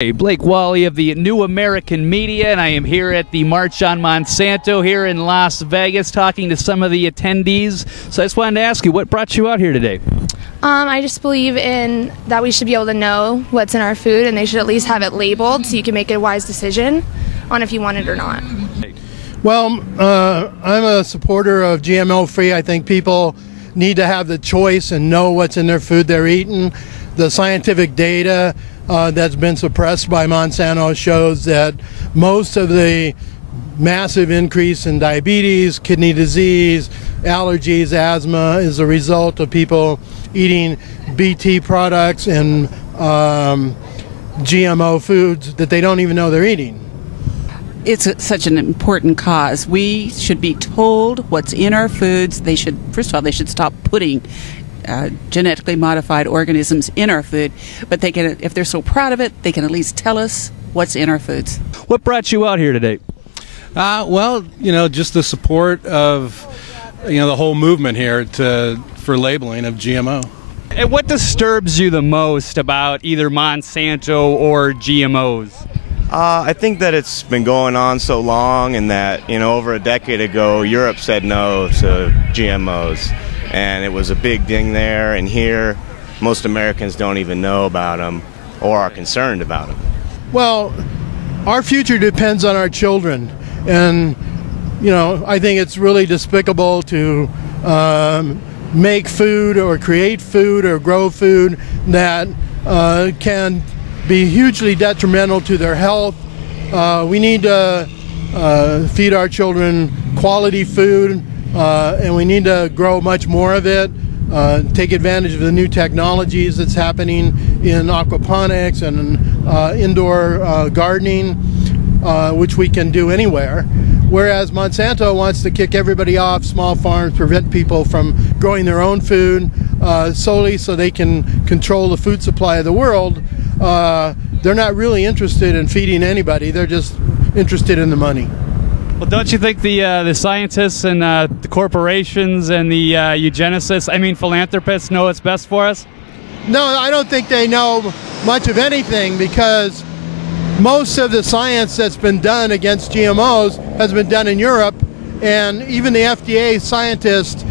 Hey, Blake Walley of the New American Media, and I am here at the March on Monsanto here in Las Vegas talking to some of the attendees. So I just wanted to ask you, what brought you out here today? I just believe in that we should be able to know what's in our food, and they should at least have it labeled so you can make a wise decision on if you want it or not. Well, I'm a supporter of GMO-free. I think people need to have the choice and know what's in their food they're eating. The scientific data that's been suppressed by Monsanto shows that most of the massive increase in diabetes, kidney disease, allergies, asthma is a result of people eating BT products and GMO foods that they don't even know they're eating. It's such an important cause. We should be told what's in our foods. They should, first of all, they should stop putting genetically modified organisms in our food, but they can, if they're so proud of it, they can at least tell us what's in our foods. What brought you out here today? Well, just the support of, the whole movement here for labeling of GMO. And what disturbs you the most about either Monsanto or GMOs? I think that it's been going on so long, and that, over a decade ago, Europe said no to GMOs. And it was a big thing there, and here most Americans don't even know about them or are concerned about them. Well, our future depends on our children, and I think it's really despicable to make food or create food or grow food that can be hugely detrimental to their health. We need to feed our children quality food. And we need to grow much more of it, take advantage of the new technologies that's happening in aquaponics and indoor gardening, which we can do anywhere. Whereas Monsanto wants to kick everybody off small farms, prevent people from growing their own food solely so they can control the food supply of the world. They're not really interested in feeding anybody. They're just interested in the money. Well, don't you think the scientists and the corporations and the eugenicists, philanthropists know what's best for us? No, I don't think they know much of anything, because most of the science that's been done against GMOs has been done in Europe, and even the FDA scientists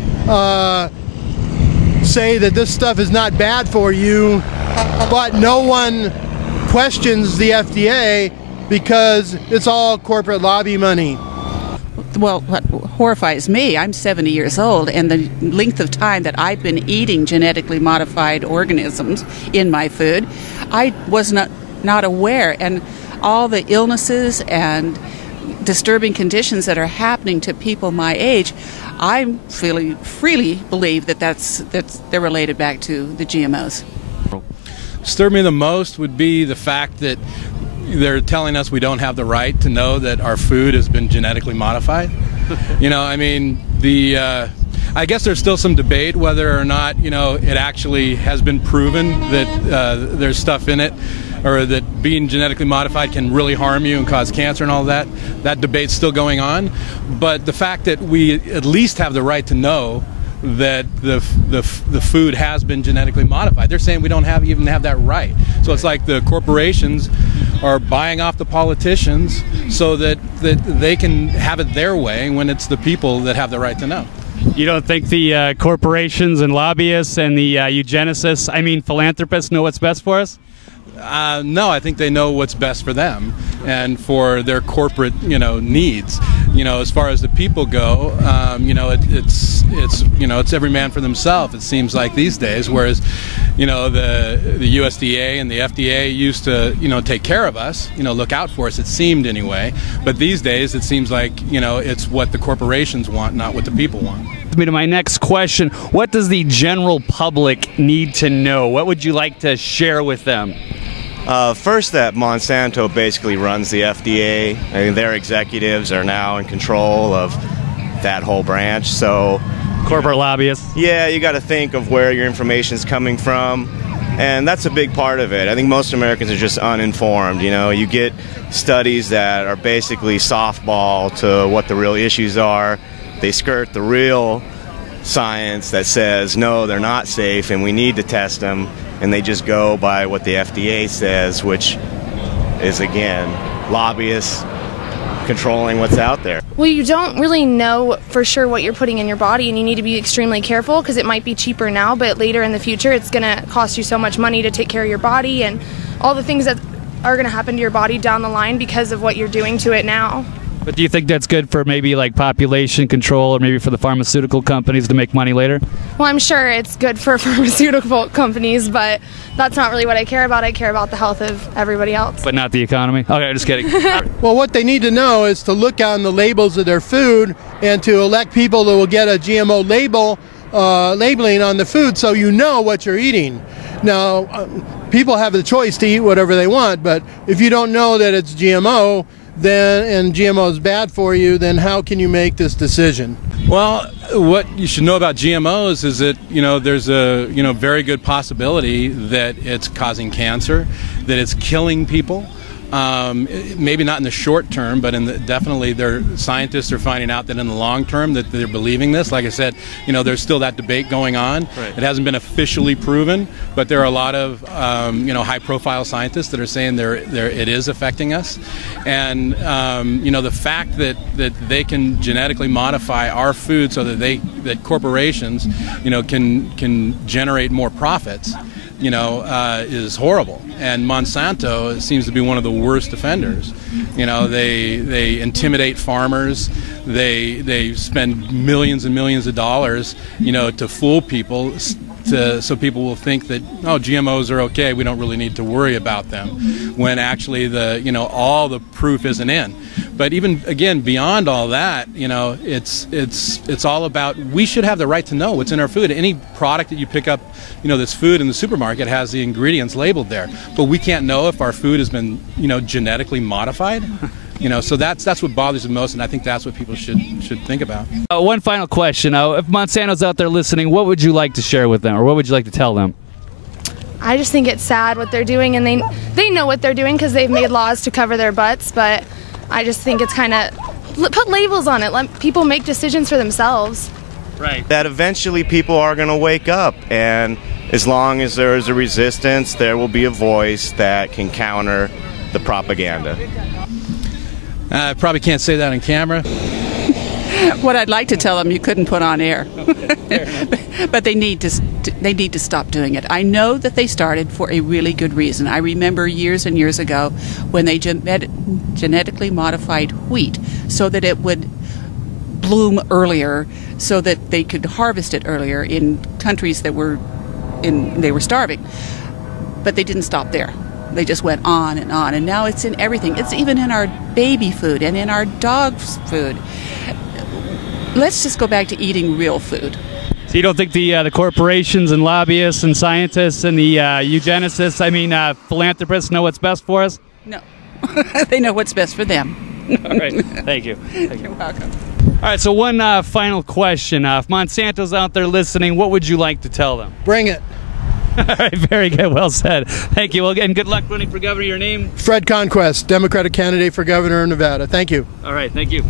say that this stuff is not bad for you, but no one questions the FDA because it's all corporate lobby money. Well, what horrifies me, I'm 70 years old, and the length of time that I've been eating genetically modified organisms in my food, I was not aware. And all the illnesses and disturbing conditions that are happening to people my age, I freely believe that they're related back to the GMOs. Disturbed me the most would be the fact that they're telling us we don't have the right to know that our food has been genetically modified. I guess there's still some debate whether or not, it actually has been proven that there's stuff in it, or that being genetically modified can really harm you and cause cancer and all that. That debate's still going on. But the fact that we at least have the right to know that the food has been genetically modified. They're saying we don't even have that right. So it's like the corporations are buying off the politicians so that they can have it their way when it's the people that have the right to know. You don't think the corporations and lobbyists and the eugenicists, philanthropists know what's best for us? No, I think they know what's best for them and for their corporate, needs. As far as the people go, it's every man for themselves. It seems like these days. Whereas, the USDA and the FDA used to, take care of us, look out for us. It seemed anyway. But these days, it seems like, it's what the corporations want, not what the people want. Me to my next question: what does the general public need to know? What would you like to share with them? First, that Monsanto basically runs the FDA. Their executives are now in control of that whole branch. So, corporate lobbyists. Yeah, you got to think of where your information is coming from, and that's a big part of it. I think most Americans are just uninformed. You get studies that are basically softball to what the real issues are. They skirt the real science that says, no, they're not safe and we need to test them, and they just go by what the FDA says, which is, again, lobbyists controlling what's out there. Well, you don't really know for sure what you're putting in your body, and you need to be extremely careful because it might be cheaper now, but later in the future it's going to cost you so much money to take care of your body and all the things that are going to happen to your body down the line because of what you're doing to it now. But do you think that's good for maybe like population control or maybe for the pharmaceutical companies to make money later? Well, I'm sure it's good for pharmaceutical companies, but that's not really what I care about. I care about the health of everybody else. But not the economy? Okay, just kidding. Well, what they need to know is to look on the labels of their food and to elect people that will get a GMO labeling on the food so you know what you're eating. Now, people have the choice to eat whatever they want, but if you don't know that it's GMO, and GMO is bad for you, then how can you make this decision? Well, what you should know about GMOs is that, there's a, very good possibility that it's causing cancer, that it's killing people. Maybe not in the short term, but definitely scientists are finding out that in the long term that they're believing this. Like I said, there's still that debate going on. Right. It hasn't been officially proven, but there are a lot of high-profile scientists that are saying it is affecting us. And the fact that they can genetically modify our food so that corporations can generate more profits is horrible. And Monsanto seems to be one of the worst offenders. They intimidate farmers. They spend millions and millions of dollars, to fool people, so people will think that, oh, GMOs are okay, we don't really need to worry about them, when actually all the proof isn't in. But even, again, beyond all that, it's all about, we should have the right to know what's in our food. Any product that you pick up, this food in the supermarket has the ingredients labeled there. But we can't know if our food has been, genetically modified. So that's what bothers me most, and I think that's what people should think about. One final question. If Monsanto's out there listening, what would you like to share with them, or what would you like to tell them? I just think it's sad what they're doing, and they know what they're doing because they've made laws to cover their butts, but I just think it's kind of, put labels on it, let people make decisions for themselves. Right. That eventually people are going to wake up, and as long as there is a resistance, there will be a voice that can counter the propaganda. I probably can't say that on camera. What I'd like to tell them you couldn't put on air. But they need to stop doing it. I know that they started for a really good reason. I remember years and years ago when they genetically modified wheat so that it would bloom earlier, so that they could harvest it earlier in countries that they were starving. But they didn't stop there. They just went on, and now it's in everything. It's even in our baby food and in our dog's food. Let's just go back to eating real food. So you don't think the corporations and lobbyists and scientists and the eugenicists, philanthropists know what's best for us? No. They know what's best for them. All right. Thank you. You're welcome. All right, so one final question. If Monsanto's out there listening, what would you like to tell them? Bring it. All right, very good. Well said. Thank you. Well, again, good luck running for governor. Your name? Fred Conquest, Democratic candidate for governor of Nevada. Thank you. All right, thank you.